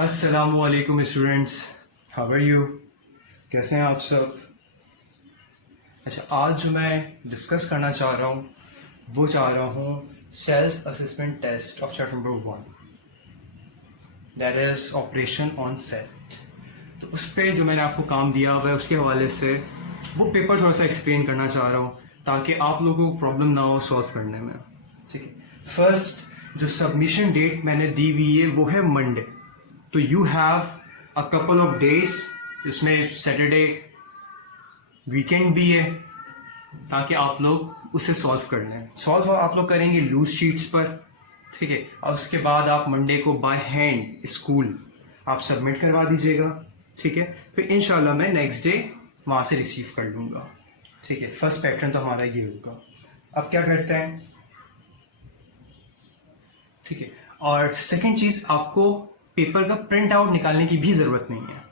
अस्सलामुअलैकुम students, how are you? कैसे हैं आप सब? अच्छा, आज जो मैं डिस्कस करना चाह रहा हूँ वो चाह रहा हूँ self assessment test of chapter number 1, that is operation on set. तो उस पर जो मैंने आपको काम दिया हुआ है उसके हवाले से वो पेपर थोड़ा सा एक्सप्लेन करना चाह रहा हूँ ताकि आप लोगों को प्रॉब्लम ना हो सॉल्व करने में। ठीक है, फर्स्ट जो सबमिशन डेट मैंने दी हुई है वो है मंडे। तो you have a couple of days, इसमें सैटरडे वीकेंड भी है, ताकि आप लोग उसे सॉल्व कर लें। सॉल्व आप लोग करेंगे लूज शीट्स पर, ठीक है, और उसके बाद आप मंडे को बाय हैंड स्कूल आप सबमिट करवा दीजिएगा। ठीक है, फिर इंशाल्लाह मैं नेक्स्ट डे वहाँ से रिसीव कर लूँगा। ठीक है, फर्स्ट पैटर्न तो हमारा ये होगा। अब क्या करते हैं, ठीक है, और सेकेंड चीज़, आपको पेपर का प्रिंट आउट निकालने की भी ज़रूरत नहीं है।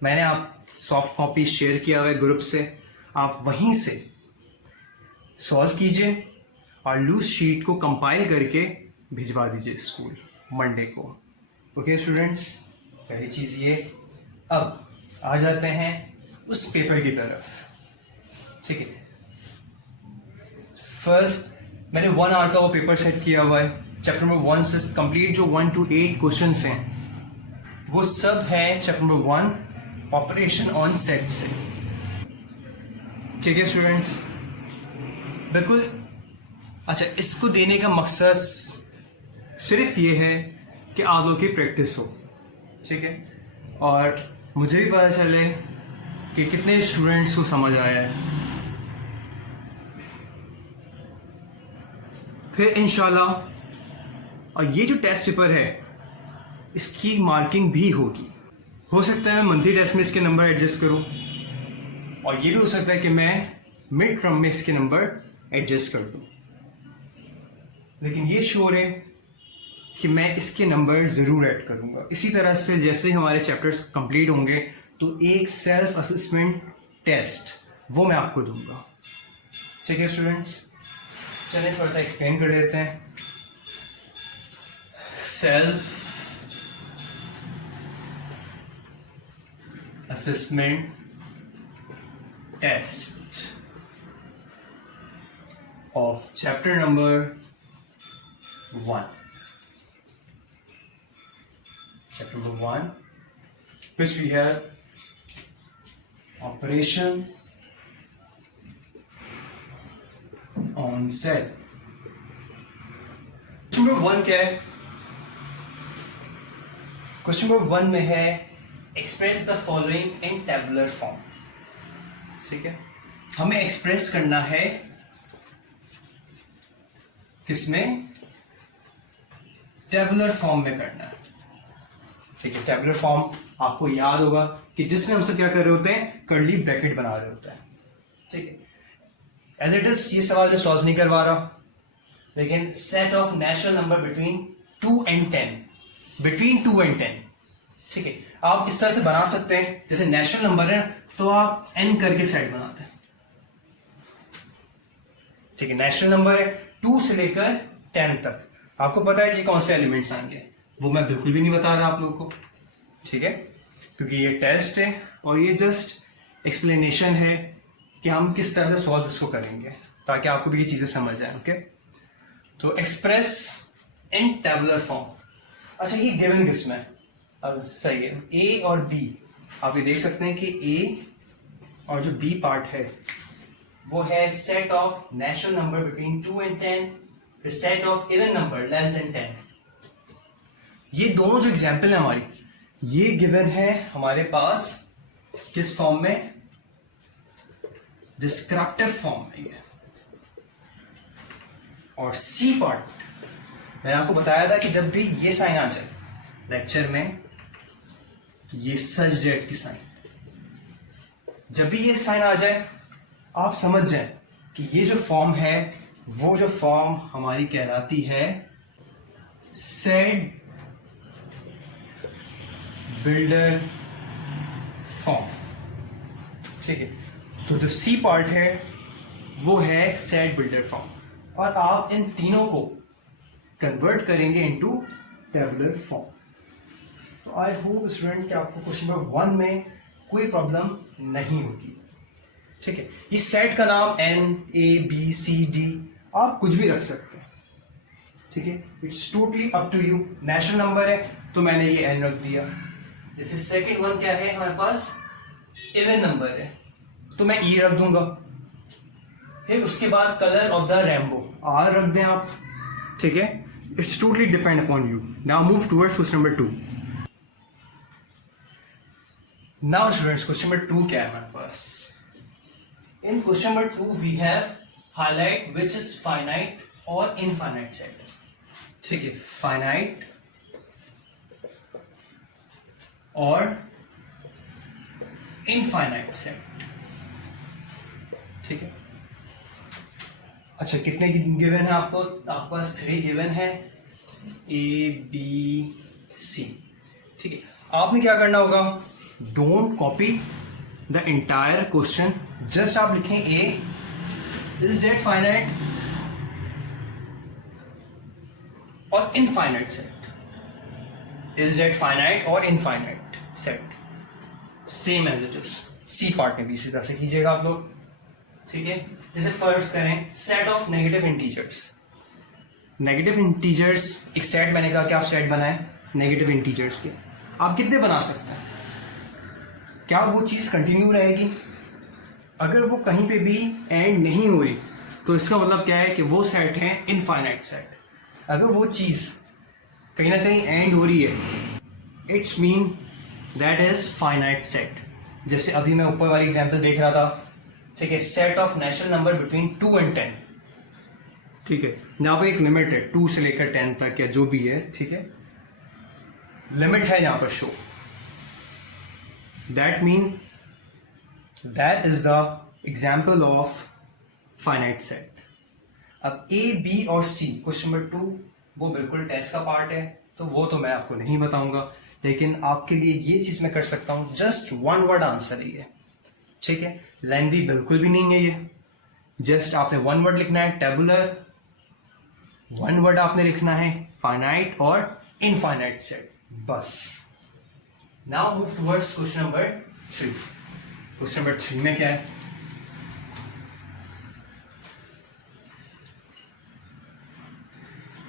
मैंने आप सॉफ्ट कॉपी शेयर किया हुआ है ग्रुप से, आप वहीं से सॉल्व कीजिए और लूज शीट को कंपाइल करके भिजवा दीजिए स्कूल मंडे को। ओके स्टूडेंट्स, पहली चीज़ ये। अब आ जाते हैं उस पेपर की तरफ। ठीक है, फर्स्ट मैंने 1 आवर का वो पेपर सेट किया हुआ है। चैप्टर नंबर 1 से कंप्लीट जो 1 to 8 क्वेश्चन हैं वो सब है chapter number 1 operation on set से। ठीक है स्टूडेंट्स, बिल्कुल। अच्छा, इसको देने का मकसद सिर्फ ये है कि आप लोगों की प्रैक्टिस हो। ठीक है, और मुझे भी पता चले कि कितने स्टूडेंट्स को समझ आया है। फिर इंशाल्लाह, और ये जो टेस्ट पेपर है इसकी मार्किंग भी होगी। हो सकता है मैं मंथली टेस्ट में इसके नंबर एडजस्ट करूं, और ये भी हो सकता है कि मैं मिड टर्म में इसके नंबर एडजस्ट कर दूं, लेकिन ये श्योर है कि मैं इसके नंबर ज़रूर ऐड करूंगा। इसी तरह से जैसे ही हमारे चैप्टर्स कंप्लीट होंगे तो एक सेल्फ असेसमेंट टेस्ट वो मैं आपको दूंगा। ठीक है स्टूडेंट्स, चलिए थोड़ा सा एक्सप्लेन कर देते हैं। Self assessment test of chapter number 1, chapter number 1, which we have operation on cell. Question number 1 क्या है? Question number 1 में है express the following in tabular form. ठीक है, हमें एक्सप्रेस करना है किसमें? टेबुलर फॉर्म में करना है। ठीक है, टेबुलर फॉर्म आपको याद होगा कि जिसमें हम सब क्या कर रहे होते हैं, कर्ली ब्रैकेट बना रहे होते हैं। ठीक है, एज इट इज ये सवाल मैं सॉल्व नहीं करवा रहा, लेकिन set of natural number between 2 and 10, between 2 and 10। ठीक है, आप इस तरह से बना सकते हैं, जैसे नेचुरल नंबर है तो आप n करके सेट बनाते हैं। ठीक है, नेचुरल नंबर है 2 से लेकर 10 तक, आपको पता है कि कौन से एलिमेंट्स आएंगे, वो मैं बिल्कुल भी नहीं बता रहा आप लोगों को। ठीक है, क्योंकि ये टेस्ट है और ये जस्ट एक्सप्लेनेशन है कि हम किस तरह से सॉल्व इसको करेंगे, ताकि आपको भी ये चीज़ें समझ जाए। ओके, तो एक्सप्रेस इन टेबुलर फॉर्म। अच्छा, ये गिवन किसमें है? अब सही है, ए और बी। आप ये देख सकते हैं कि ए और जो बी पार्ट है वो है set of natural number between 2 and 10, फिर set of even number less then 10। ये दोनों जो एग्जाम्पल है हमारी, ये गिवन है हमारे पास किस फॉर्म में? डिस्क्रिप्टिव फॉर्म में है। और सी पार्ट मैंने आपको बताया था कि जब भी ये साइन आ जाए लेक्चर में, ये सच डेट की साइन, जब भी ये साइन आ जाए आप समझ जाए कि ये जो फॉर्म है वो जो फॉर्म हमारी कहलाती है सेट बिल्डर फॉर्म। ठीक है, तो जो सी पार्ट है वो है सेट बिल्डर फॉर्म, और आप इन तीनों को कन्वर्ट करेंगे इनटू टेबुलर फॉर्म। तो आई होप स्टूडेंट कि आपको क्वेश्चन नंबर 1 में कोई प्रॉब्लम नहीं होगी। ठीक है, ये सेट का नाम NABCD आप कुछ भी रख सकते हैं। ठीक है, it's totally up to you. Natural number है तो मैंने ये N रख दिया। जैसे सेकंड वन क्या है हमारे पास, इवन नंबर है तो मैं E रख दूंगा। फिर उसके बाद colour of the rainbow R रख दें आप। ठीक है, it's totally depend upon you. Now move towards question number 2। Now students question number 2 क्या है हमारे पास। In question number 2 we have highlight which is finite और इनफाइनाइट सेट। ठीक है, फाइनाइट और इनफाइनाइट सेट। ठीक है, अच्छा कितने गिवन है आपको, आपके पास 3 गिवन है ABC। ठीक है, आपने क्या करना होगा, don't copy the entire question, just आप लिखें A इज डेट फाइनाइट और infinite set, is that finite और infinite set, same as it is. C part में भी इसी तरह से कीजिएगा आप लोग। ठीक है, जैसे फर्स्ट करें set of negative integers. Negative integers एक सेट, मैंने कहा कि आप सेट बनाएं नेगेटिव इंटीजर्स के। आप कितने बना सकते हैं, क्या वो चीज़ कंटिन्यू रहेगी? अगर वो कहीं पे भी एंड नहीं हुई तो इसका मतलब क्या है कि वो सेट है इनफाइनाइट सेट। अगर वो चीज़ कहीं ना कहीं एंड हो रही है, it's mean that is finite set. जैसे अभी मैं ऊपर वाली एग्जांपल देख रहा था। ठीक है, set of natural number between 2 and 10। ठीक है, यहाँ पे एक लिमिट है 2 से लेकर 10 तक या जो भी है। ठीक है, लिमिट है यहाँ पर show. That mean that is the example of finite set. अब A, B और C क्वेश्चन नंबर 2 वो बिल्कुल टेस्ट का पार्ट है, तो वो तो मैं आपको नहीं बताऊंगा, लेकिन आपके लिए ये चीज मैं कर सकता हूं, जस्ट 1 वर्ड आंसर है ये। ठीक है, लेंथी बिल्कुल भी नहीं है ये, जस्ट आपने 1 वर्ड लिखना है टेबुलर, 1 वर्ड आपने लिखना है फाइनाइट और इनफाइनाइट सेट, बस। Now move towards question number 3। Question number 3 में क्या है,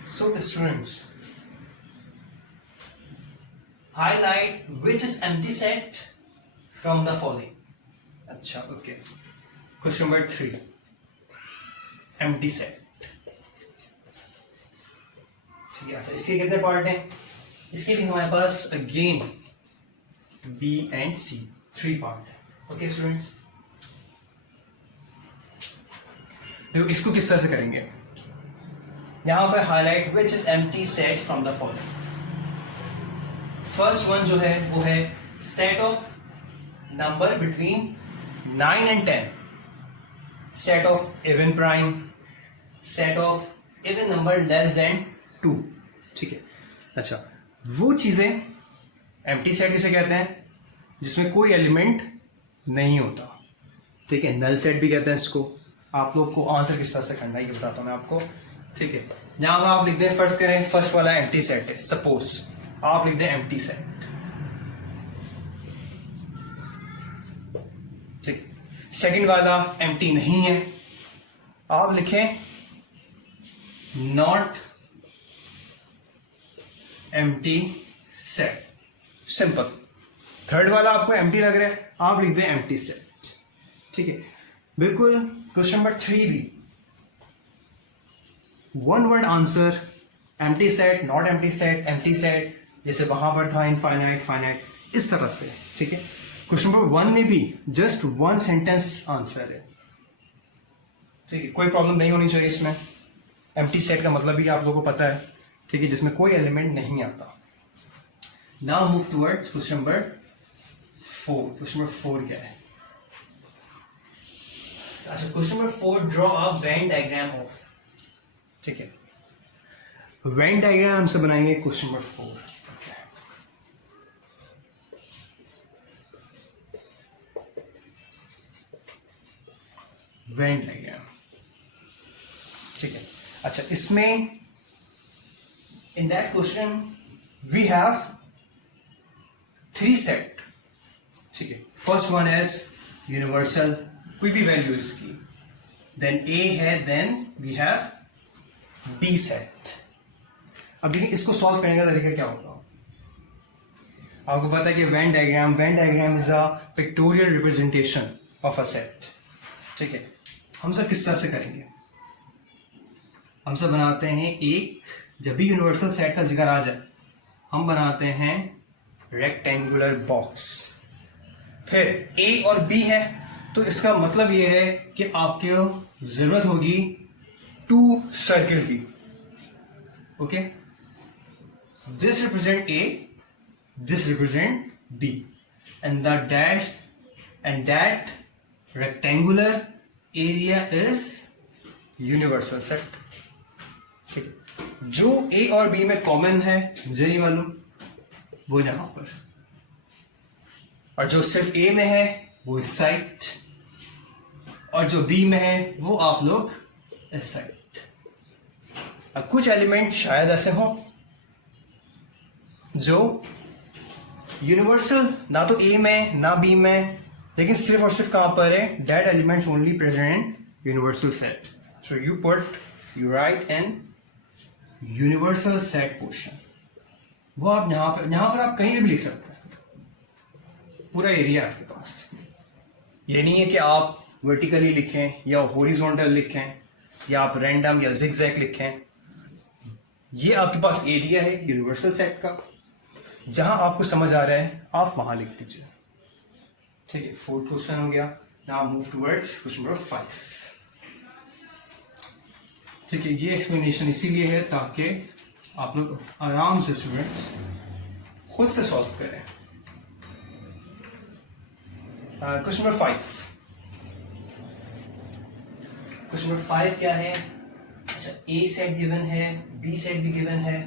so students highlight which is empty set from the following। अच्छा okay, question number 3 empty set। ठीक है, अच्छा इसके कितने पार्ट हैं, इसके भी हमारे पास again B and C 3 part है। ओके स्टूडेंट्स, देखो इसको किस तरह से करेंगे। यहां पर highlight which is empty set from the following. First one जो है वो है set of number between 9 and 10, set of even prime, set of even number less than 2। ठीक है, अच्छा वो चीजें एम्प्टी सेट किसे कहते हैं, जिसमें कोई एलिमेंट नहीं होता। ठीक है, नल सेट भी कहते हैं इसको। आप लोग को आंसर किस तरह से करना है ये बताता हूं मैं आपको। ठीक है, यहां पर आप लिख दें, फर्स्ट करें, फर्स्ट वाला एम्प्टी सेट है, सपोज आप लिख दें एम्प्टी सेट। ठीक, सेकंड वाला एम्प्टी नहीं है, आप लिखें not empty set, simple. Third वाला आपको एम्प्टी लग रहा है, आप लिख दें एम्प्टी सेट। ठीक है, बिल्कुल। क्वेश्चन नंबर 3 भी 1 word answer, empty set, not empty set, empty set, जैसे वहां पर था इनफाइनाइट, फाइनाइट, इस तरह से। ठीक है, क्वेश्चन नंबर 1 में भी जस्ट 1 सेंटेंस आंसर है। ठीक है, कोई प्रॉब्लम नहीं होनी चाहिए इसमें। एम्प्टी सेट का मतलब भी आप लोगों को पता है। ठीक है, जिसमें कोई एलिमेंट नहीं आता। Now move towards question number 4। Question number 4 क्या है, अच्छा question number 4, draw a Venn diagram of. ठीक है, वेन डायग्राम हमसे बनाएंगे क्वेश्चन नंबर 4। Venn diagram. ठीक है, अच्छा इसमें in that question we have 3 set, ठीक है. फर्स्ट वन इज यूनिवर्सल, कोई भी वैल्यू इसकी, देन ए है, then we have B set. अब देखिए इसको सॉल्व करने का तरीका क्या होगा. आपको पता है कि Venn diagram is a pictorial representation of a set, ठीक है. हम सब किस तरह से करेंगे, हम सब बनाते हैं एक, जब भी यूनिवर्सल सेट का जिक्र आ जाए हम बनाते हैं रेक्टेंगुलर बॉक्स. फिर ए और बी है, तो इसका मतलब ये है कि आपको जरूरत होगी 2 सर्किल की. Okay, this represent A, this represent B, and the dash and that rectangular area is universal set. ठीक है. जो ए और बी में कॉमन है मुझे नहीं मालूम, वो यहां पर, और जो सिर्फ ए में है वो इस साइड, और जो बी में है वो आप लोग इस साइड. अब कुछ एलिमेंट शायद ऐसे हों जो यूनिवर्सल ना तो ए में ना बी में, लेकिन सिर्फ और सिर्फ कहां पर है, that elements only present universal set. So you put, you right N universal set question. वो आप यहां पर आप कहीं भी लिख सकते हैं, पूरा एरिया आपके पास. ये नहीं है कि आप वर्टिकली लिखें या हॉरिजॉन्टल लिखें या आप रैंडम या जिगजैग लिखें. ये आपके पास एरिया है यूनिवर्सल सेट का, जहां आपको समझ आ रहा है आप वहां लिख दीजिए. ठीक है, 4th क्वेश्चन हो गया. Now move towards question number 5. ठीक है, ये एक्सप्लेनेशन इसीलिए है ताकि आप लोग आराम से स्टूडेंट्स खुद से सॉल्व करें. Question number 5. क्वेश्चन नंबर 5 क्या है. अच्छा, ए सेट गिवन है, बी सेट भी गिवन है.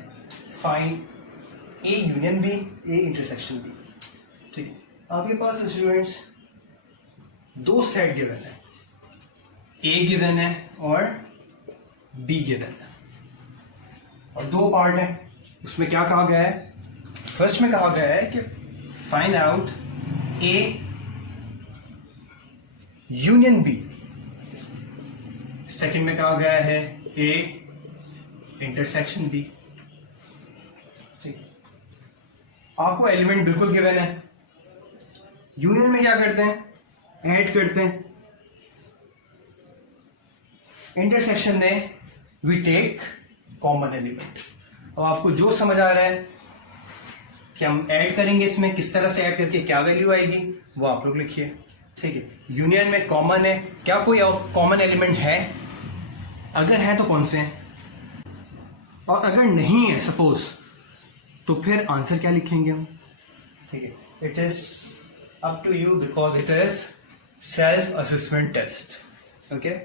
Find A union B, A intersection B. ठीक है, आपके पास स्टूडेंट्स 2 सेट गिवन है, ए गिवन है और बी गिवन है, और 2 पार्ट है. उसमें क्या कहा गया है, फर्स्ट में कहा गया है कि find out A union B. Second में कहा गया है ए इंटरसेक्शन बी. ठीक है, आपको एलिमेंट बिल्कुल गिवन है. यूनियन में क्या करते हैं, ऐड करते हैं. इंटरसेक्शन में वी टेक कॉमन एलिमेंट. और आपको जो समझ आ रहा है कि हम ऐड करेंगे, इसमें किस तरह से ऐड करके क्या वैल्यू आएगी वो आप लोग लिखिए. ठीक है, यूनियन में कॉमन है, क्या कोई और कॉमन एलिमेंट है, अगर है तो कौन से हैं, और अगर नहीं है सपोज, तो फिर आंसर क्या लिखेंगे हम. ठीक है, it is up to you because it is self assessment test. Okay,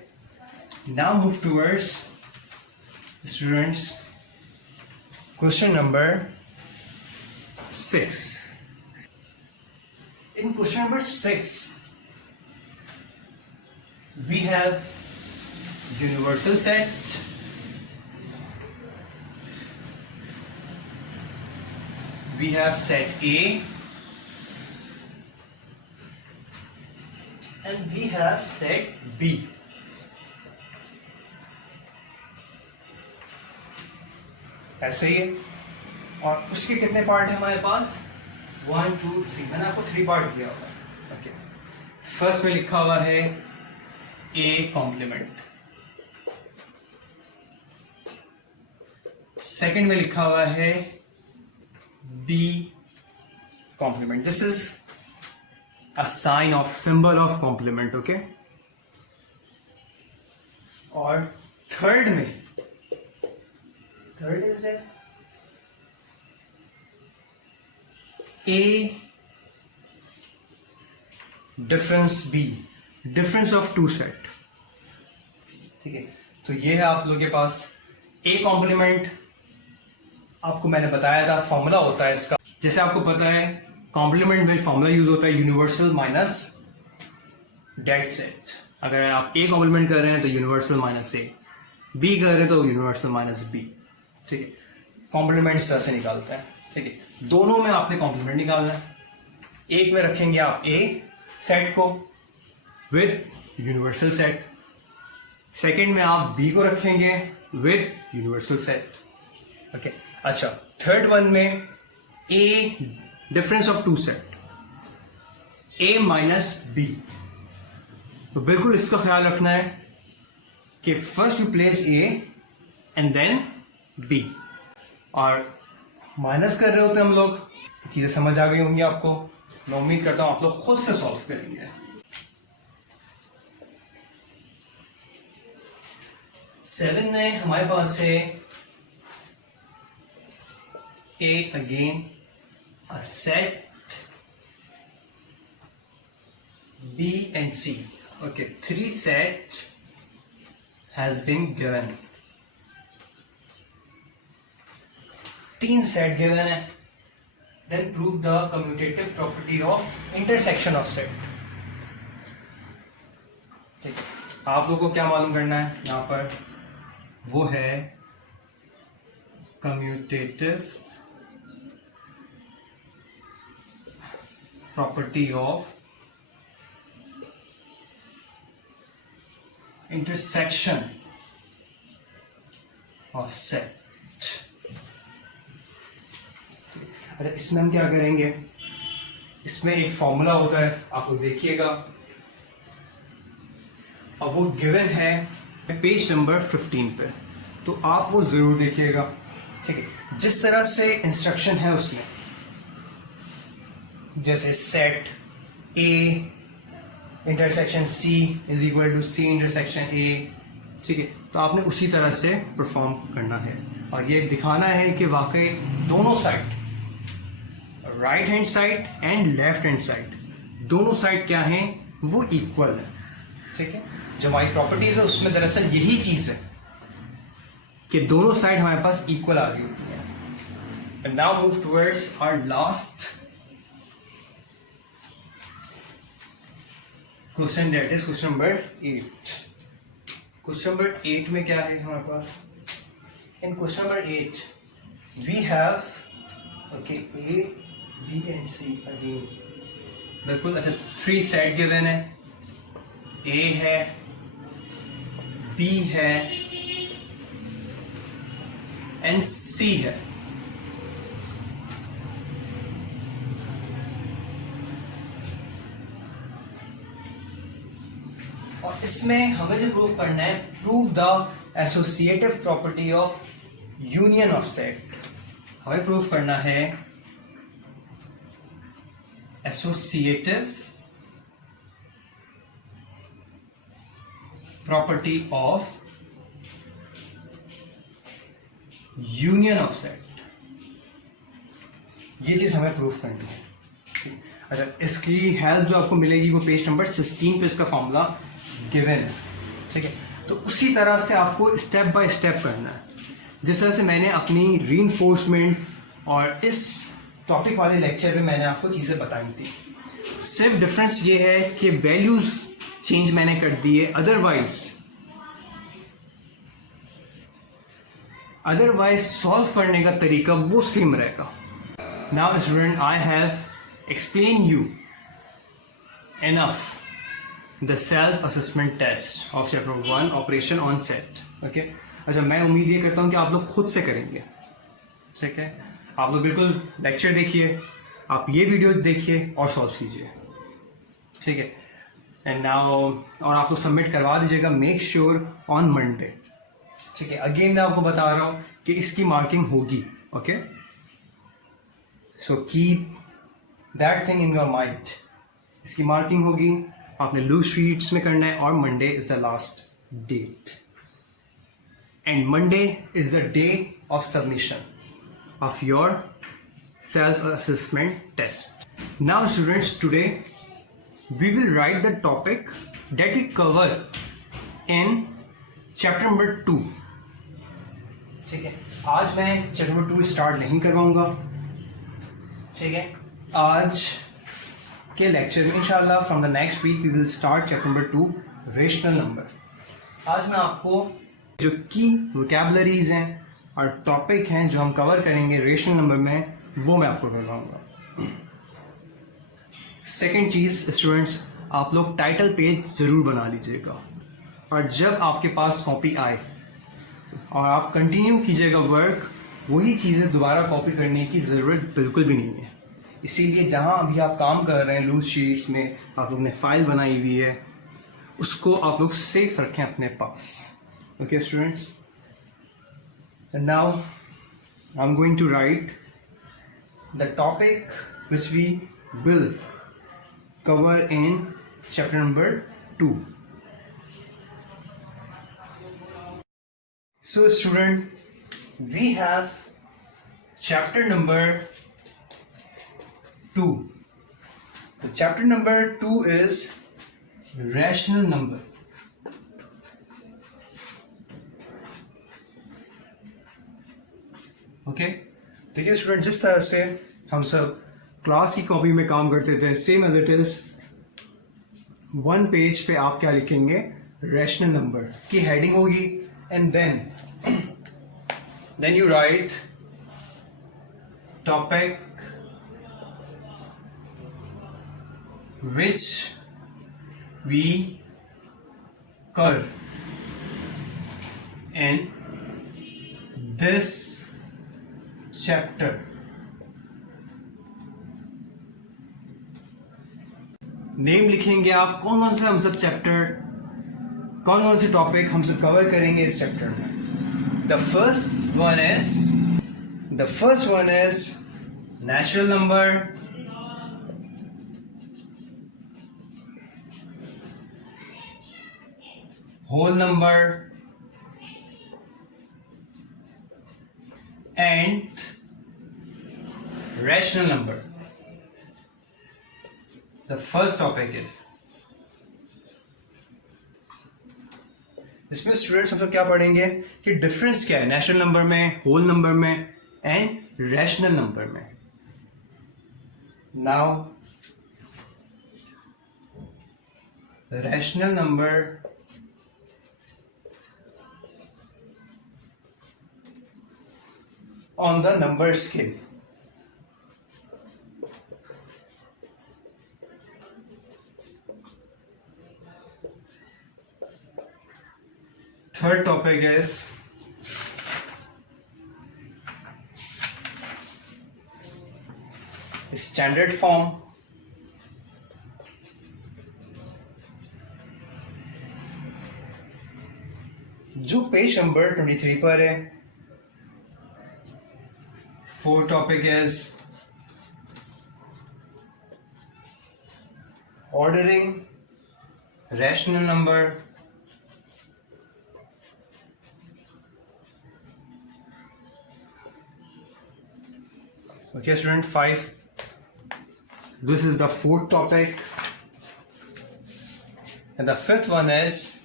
now move towards students question number 6. In question number 6 we have universal set, we have set A, and we have set B. ऐसे ही है, और उसके कितने part है हमारे पास, 1 2 3. मैंने आपको 3 part दिया होगा. ओके, फर्स्ट में लिखा हुआ है ए कॉम्प्लीमेंट, सेकंड में लिखा हुआ है B complement. This is a sign of symbol of complement. Okay, और third is that A difference B, difference of 2 set. ठीक है, तो ये है आप लोगों के पास A कॉम्प्लीमेंट. आपको मैंने बताया था फॉर्मूला होता है इसका, जैसे आपको पता है कॉम्प्लीमेंट में फॉर्मूला यूज होता है यूनिवर्सल माइनस डेट सेट. अगर आप A कॉम्प्लीमेंट कर रहे हैं तो यूनिवर्सल माइनस A, B कर रहे हैं तो यूनिवर्सल माइनस B. ठीक है, कॉम्प्लीमेंट इस तरह से निकालते हैं. ठीक है, दोनों में आपने कॉम्प्लीमेंट निकालना है. एक में रखेंगे आप ए सेट को विद यूनिवर्सल सेट, सेकंड में आप बी को रखेंगे विद यूनिवर्सल सेट। ओके, अच्छा थर्ड वन में A difference of two set, A minus B. तो बिल्कुल इसका ख्याल रखना है कि first you place A and then B, और माइनस कर रहे होते हम लोग। चीजें समझ आ गई होंगी आपको, मैं उम्मीद करता हूं आप लोग खुद से सॉल्व करेंगे। 7 में हमारे पास है A again, a set B and C. Okay, 3 set has been given. 3 set given है. Then prove the commutative property of intersection of set. ठीक है, आप लोगों को क्या मालूम करना है यहाँ पर, वो है commutative property of intersection of set। अच्छा, इसमें हम क्या करेंगे, इसमें एक फॉर्मूला होता है, आप लोग देखिएगा, और वो गिवन है पेज नंबर 15 पे, तो आप वो जरूर देखिएगा। ठीक है, जिस तरह से इंस्ट्रक्शन है उसमें, जैसे set A intersection C is equal to C intersection A, ठीक है, तो आपने उसी तरह से परफॉर्म करना है, और ये दिखाना है कि वाकई दोनों side, right hand side and left hand side, दोनों साइड क्या हैं, वो इक्वल है। ठीक है, जो हमारी प्रॉपर्टीज है उसमें दरअसल यही चीज है कि दोनों साइड हमारे पास इक्वल आ रही होती है। And now move towards our last question, that is question number 8। Question number 8 में क्या है हमारे पास, in question number 8 we have okay A B and C again, बिल्कुल। अच्छा, 3 सेट गिवन है, ए है, बी है एंड सी है। और इसमें हमें जो प्रूव करना है, prove the associative property of union of set. हमें प्रूव करना है associative property of union of set, ये चीज हमें प्रूव करनी है। अच्छा, इसकी हेल्प जो आपको मिलेगी वो पेज नंबर 16 पे इसका फॉर्मूला गिवन है। ठीक है, तो उसी तरह से आपको स्टेप बाय स्टेप करना है, जिस तरह से मैंने अपनी रीइंफोर्समेंट और इस टॉपिक वाले लेक्चर में मैंने आपको चीजें बताई थी। सिर्फ डिफरेंस ये है कि वैल्यूज चेंज मैंने कर दी है, अदरवाइज सॉल्व करने का तरीका वो सेम रहेगा। Now student, I have explain you enough the self assessment test of chapter 1 operation on set. Okay, अच्छा, मैं उम्मीद ये करता हूँ कि आप लोग खुद से करेंगे। ठीक है, आप लोग बिल्कुल लेक्चर देखिए, आप ये वीडियो देखिए और सॉल्व कीजिए। ठीक है, एंड नाउ, और आप लोग सबमिट करवा दीजिएगा, मेक श्योर ऑन मंडे। ठीक है, अगेन मैं आपको बता रहा हूं कि इसकी मार्किंग होगी। Okay, so keep that thing in your mind, इसकी मार्किंग होगी, आपने लूज शीट्स में करना है, और Monday is the last date, and Monday is the day of submission of your self assessment test. Now students, today we will write the topic that we cover in chapter number 2। ठीक है, आज मैं chapter number 2 start नहीं करवाऊंगा। ठीक है, आज के लेक्चर में इंशाल्लाह from the next week we will start chapter number 2 rational number. आज मैं आपको जो की वोकैबुलरीज हैं और टॉपिक हैं जो हम कवर करेंगे रेशनल नंबर में, वो मैं आपको करवाऊंगा। सेकेंड चीज़ स्टूडेंट्स, आप लोग टाइटल पेज ज़रूर बना लीजिएगा, और जब आपके पास कॉपी आए और आप कंटिन्यू कीजिएगा वर्क, वही चीज़ें दोबारा कॉपी करने की ज़रूरत बिल्कुल भी नहीं है। इसीलिए जहाँ अभी आप काम कर रहे हैं लूज शीट्स में, आप लोग ने फाइल बनाई हुई है, उसको आप लोग सेफ रखें अपने पास। Okay students, and now I am going to write the topic which we will cover in chapter number 2. So student, we have chapter number 2. The chapter number 2 is rational number. Okay, देखिए student, जिस तरह से हम सब class की copy में काम करते थे, same as it is one page पे आप क्या लिखेंगे, रैशनल नंबर की हेडिंग होगी, and then you write topic which we cover in this chapter. Name लिखेंगे आप, कौन कौन से हम सब चैप्टर, कौन कौन से टॉपिक हम सब कवर करेंगे इस चैप्टर में। The first one is natural number, whole number and rational number. The first topic is, इसमें स्टूडेंट्स हम लोग क्या पढ़ेंगे कि डिफरेंस क्या है नेचुरल नंबर में, होल नंबर में एंड रैशनल नंबर में। Now rational number on the number scale. Third topic is standard form. जो पेज नंबर 23 पर है। Fourth topic is ordering rational number. Okay student, 5. This is the fourth topic, and the fifth one is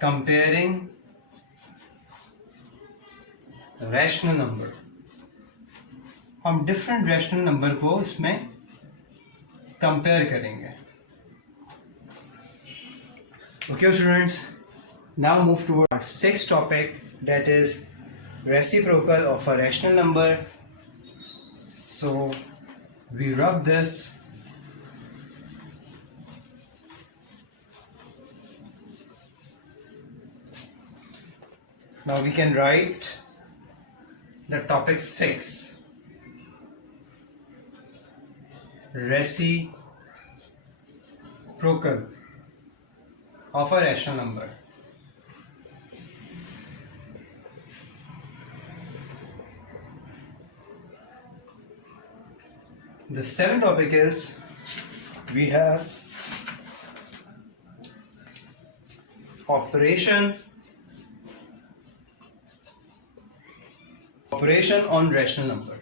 comparing rational number. हम different rational number को इसमें compare करेंगे। Okay students, now move toward our sixth topic, that is reciprocal of a rational number. So we rub this, now we can write the topic 6, reciprocal of a rational number. The seventh topic is we have operation on rational number.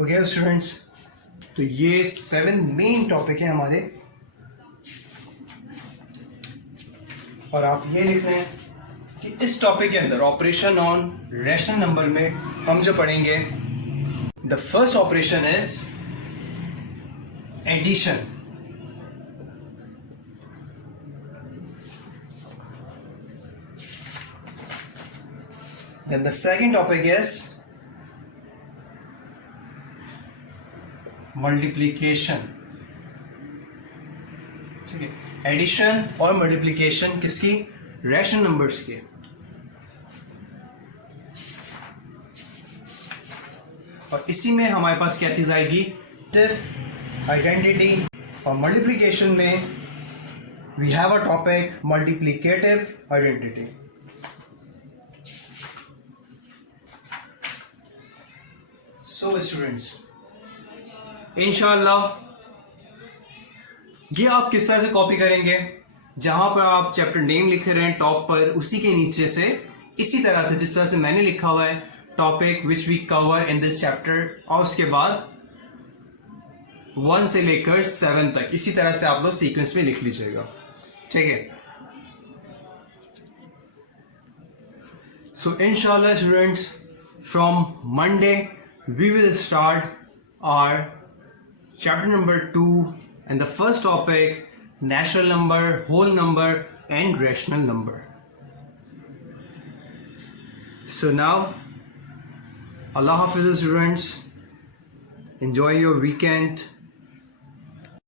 Okay students, तो ये 7 main topic है हमारे, और आप ये लिख रहे हैं कि इस टॉपिक के अंदर ऑपरेशन ऑन रैशनल नंबर में हम जो पढ़ेंगे, the first operation is addition. Then the second topic is multiplication. ठीक है, एडिशन और मल्टीप्लिकेशन किसकी? रैशनल नंबर्स के. और इसी में हमारे पास क्या चीज आएगी? आइडेंटिटी. और मल्टीप्लिकेशन में we have a topic multiplicative identity. So students, इंशाल्लाह ये आप किस तरह से कॉपी करेंगे? जहां पर आप चैप्टर नेम लिख रहे हैं टॉप पर, उसी के नीचे से इसी तरह से जिस तरह से मैंने लिखा हुआ है topic which we cover in this chapter, और उसके बाद 1 से लेकर 7 तक इसी तरह से आप लोग सीक्वेंस में लिख लीजिएगा. ठीक है. सो इंशाल्लाह students, from Monday we will start our chapter number 2 and the first topic, natural number, whole number and rational number. So now, Allah Hafiz students, enjoy your weekend.